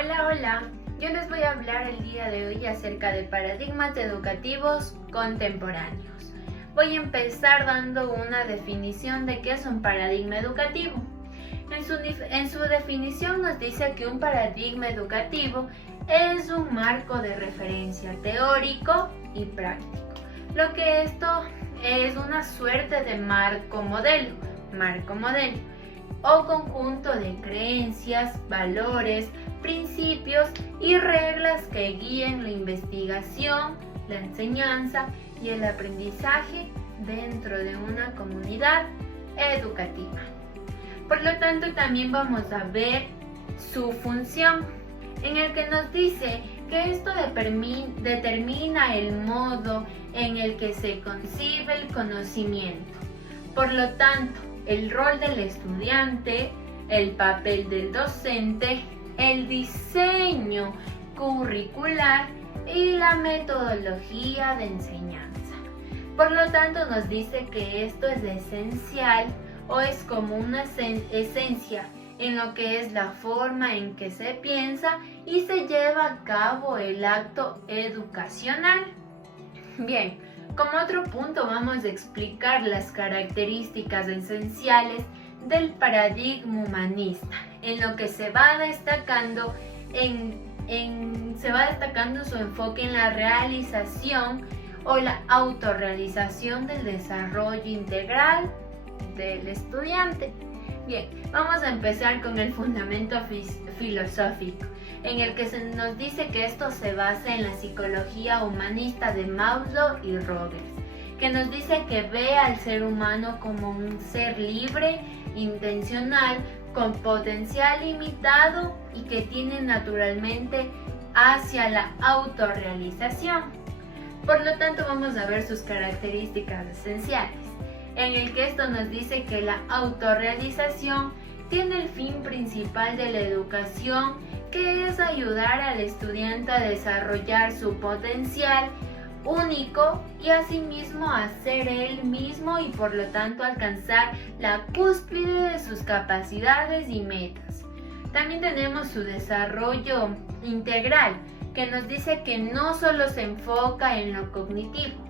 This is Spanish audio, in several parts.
Hola, yo les voy a hablar el día de hoy acerca de paradigmas educativos contemporáneos. Voy a empezar dando una definición de qué es un paradigma educativo. En su definición nos dice que un paradigma educativo es un marco de referencia teórico y práctico, lo que esto es una suerte de marco modelo o conjunto de creencias, valores, principios y reglas que guíen la investigación, la enseñanza y el aprendizaje dentro de una comunidad educativa. Por lo tanto, también vamos a ver su función, en el que nos dice que esto determina el modo en el que se concibe el conocimiento. Por lo tanto, el rol del estudiante, el papel del docente, el diseño curricular y la metodología de enseñanza. Por lo tanto, nos dice que esto es esencial o es como una esencia en lo que es la forma en que se piensa y se lleva a cabo el acto educacional. Bien, como otro punto vamos a explicar las características esenciales del paradigma humanista, en lo que se va destacando su enfoque en la realización o la autorrealización del desarrollo integral del estudiante. Bien, vamos a empezar con el fundamento filosófico, en el que se nos dice que esto se basa en la psicología humanista de Maslow y Rogers, que nos dice que ve al ser humano como un ser libre, intencional, con potencial limitado y que tiene naturalmente hacia la autorrealización. Por lo tanto, vamos a ver sus características esenciales, en el que esto nos dice que la autorrealización tiene el fin principal de la educación, que es ayudar al estudiante a desarrollar su potencial único y asimismo a ser él mismo y por lo tanto alcanzar la cúspide de sus capacidades y metas. También tenemos su desarrollo integral, que nos dice que no solo se enfoca en lo cognitivo,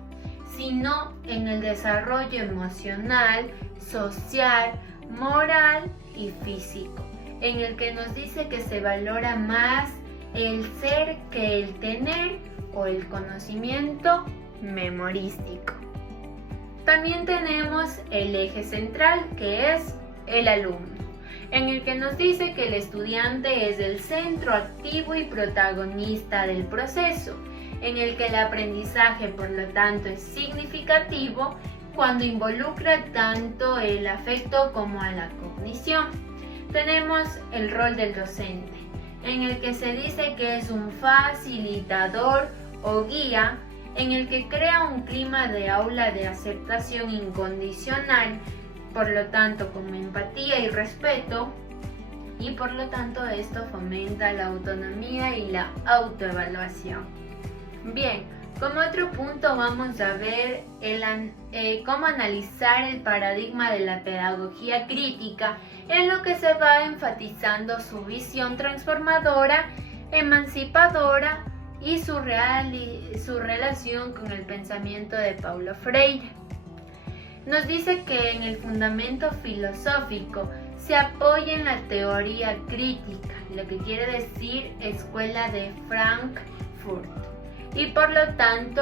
sino en el desarrollo emocional, social, moral y físico, en el que nos dice que se valora más el ser que el tener o el conocimiento memorístico. También tenemos el eje central, que es el alumno, en el que nos dice que el estudiante es el centro activo y protagonista del proceso, en el que el aprendizaje, por lo tanto, es significativo cuando involucra tanto el afecto como a la cognición. Tenemos el rol del docente, en el que se dice que es un facilitador o guía, en el que crea un clima de aula de aceptación incondicional, por lo tanto como empatía y respeto, y por lo tanto esto fomenta la autonomía y la autoevaluación. Bien, como otro punto vamos a ver cómo analizar el paradigma de la pedagogía crítica, en lo que se va enfatizando su visión transformadora, emancipadora y su relación con el pensamiento de Paulo Freire. Nos dice que en el fundamento filosófico se apoya en la teoría crítica, lo que quiere decir escuela de Frankfurt. Y por lo tanto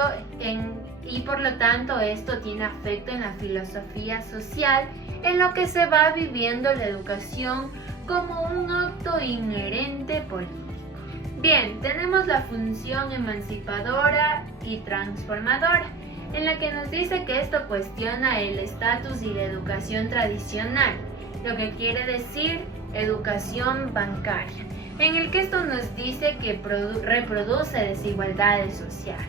esto tiene afecto en la filosofía social, en lo que se va viviendo la educación como un acto inherente político. Bien, tenemos la función emancipadora y transformadora, en la que nos dice que esto cuestiona el estatus y la educación tradicional, lo que quiere decir educación bancaria, en el que esto nos dice que reproduce desigualdades sociales.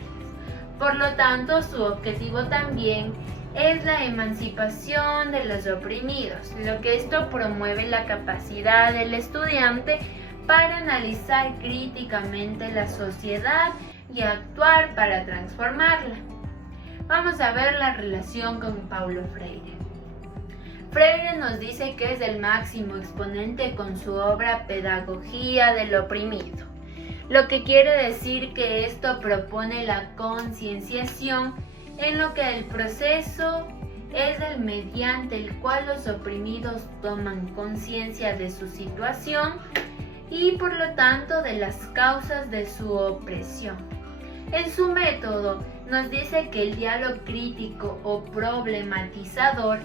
Por lo tanto, su objetivo también es la emancipación de los oprimidos, lo que esto promueve la capacidad del estudiante para analizar críticamente la sociedad y actuar para transformarla. Vamos a ver la relación con Paulo Freire. Freire nos dice que es el máximo exponente con su obra Pedagogía del oprimido. lo que quiere decir que esto propone la concienciación en lo que el proceso es el mediante el cual los oprimidos toman conciencia de su situación y por lo tanto de las causas de su opresión. En su método nos dice que el diálogo crítico o problematizador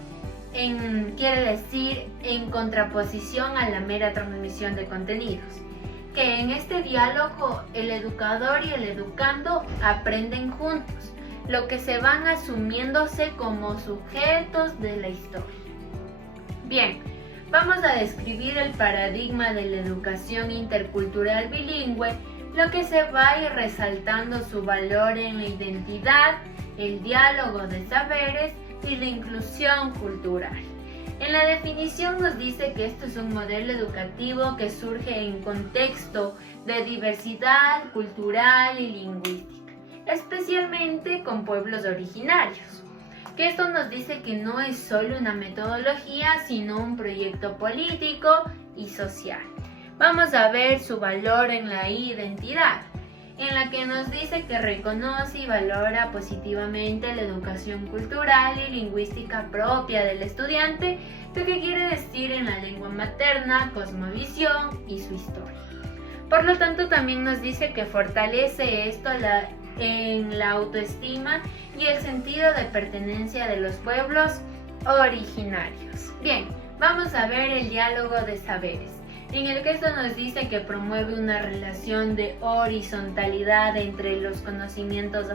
quiere decir en contraposición a la mera transmisión de contenidos, que en este diálogo el educador y el educando aprenden juntos, lo que se van asumiéndose como sujetos de la historia. Bien, vamos a describir el paradigma de la educación intercultural bilingüe, lo que se va a ir resaltando su valor en la identidad, el diálogo de saberes y la inclusión cultural. En la definición nos dice que esto es un modelo educativo que surge en contexto de diversidad cultural y lingüística, especialmente con pueblos originarios. Que esto nos dice que no es solo una metodología, sino un proyecto político y social. Vamos a ver su valor en la identidad, en la que nos dice que reconoce y valora positivamente la educación cultural y lingüística propia del estudiante, lo que quiere decir en la lengua materna, cosmovisión y su historia. Por lo tanto, también nos dice que fortalece esto en la autoestima y el sentido de pertenencia de los pueblos originarios. Bien, vamos a ver el diálogo de saberes, en el que esto nos dice que promueve una relación de horizontalidad entre los conocimientos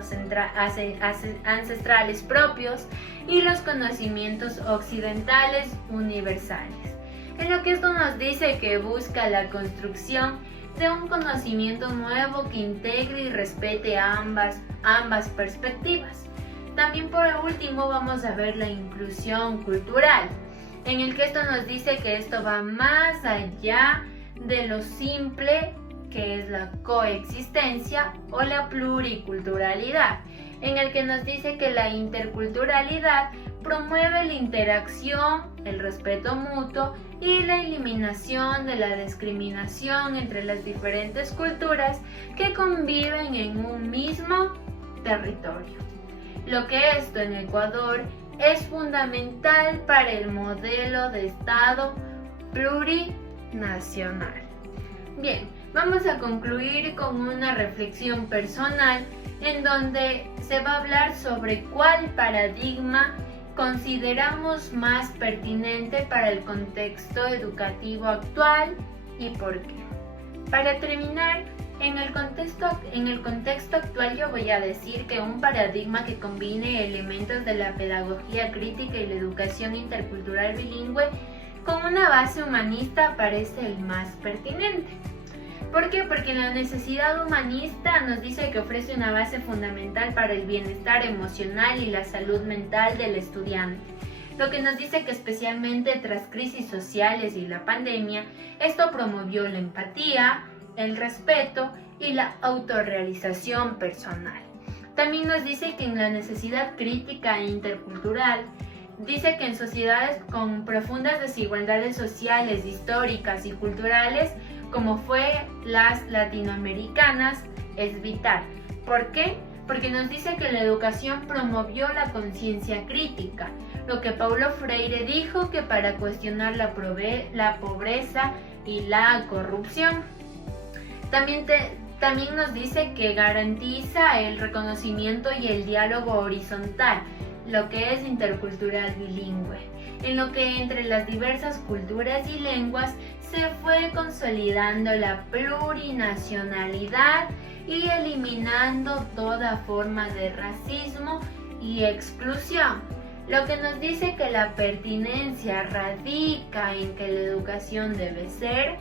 ancestrales propios y los conocimientos occidentales universales. En lo que esto nos dice que busca la construcción de un conocimiento nuevo que integre y respete ambas perspectivas. También por último vamos a ver la inclusión cultural, en el que esto nos dice que esto va más allá de lo simple que es la coexistencia o la pluriculturalidad, en el que nos dice que la interculturalidad promueve la interacción, el respeto mutuo y la eliminación de la discriminación entre las diferentes culturas que conviven en un mismo territorio. Lo que esto en Ecuador es fundamental para el modelo de Estado plurinacional. Bien, vamos a concluir con una reflexión personal en donde se va a hablar sobre cuál paradigma consideramos más pertinente para el contexto educativo actual y por qué. Para terminar, en el contexto actual yo voy a decir que un paradigma que combine elementos de la pedagogía crítica y la educación intercultural bilingüe con una base humanista parece el más pertinente. ¿Por qué? Porque la necesidad humanista nos dice que ofrece una base fundamental para el bienestar emocional y la salud mental del estudiante. Lo que nos dice que especialmente tras crisis sociales y la pandemia, esto promovió la empatía, el respeto y la autorrealización personal. También nos dice que en la necesidad crítica e intercultural, dice que en sociedades con profundas desigualdades sociales, históricas y culturales, como fue las latinoamericanas, es vital. ¿Por qué? Porque nos dice que la educación promovió la conciencia crítica, lo que Paulo Freire dijo que para cuestionar la pobreza y la corrupción. También nos dice que garantiza el reconocimiento y el diálogo horizontal, lo que es intercultural bilingüe, en lo que entre las diversas culturas y lenguas se fue consolidando la plurinacionalidad y eliminando toda forma de racismo y exclusión, lo que nos dice que la pertinencia radica en que la educación debe ser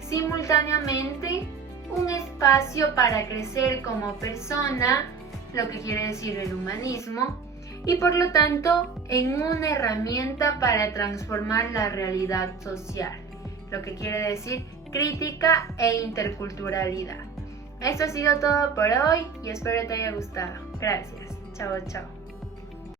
simultáneamente un espacio para crecer como persona, lo que quiere decir el humanismo, y por lo tanto en una herramienta para transformar la realidad social, lo que quiere decir crítica e interculturalidad. Esto ha sido todo por hoy y espero te haya gustado. Gracias. Chao, chao.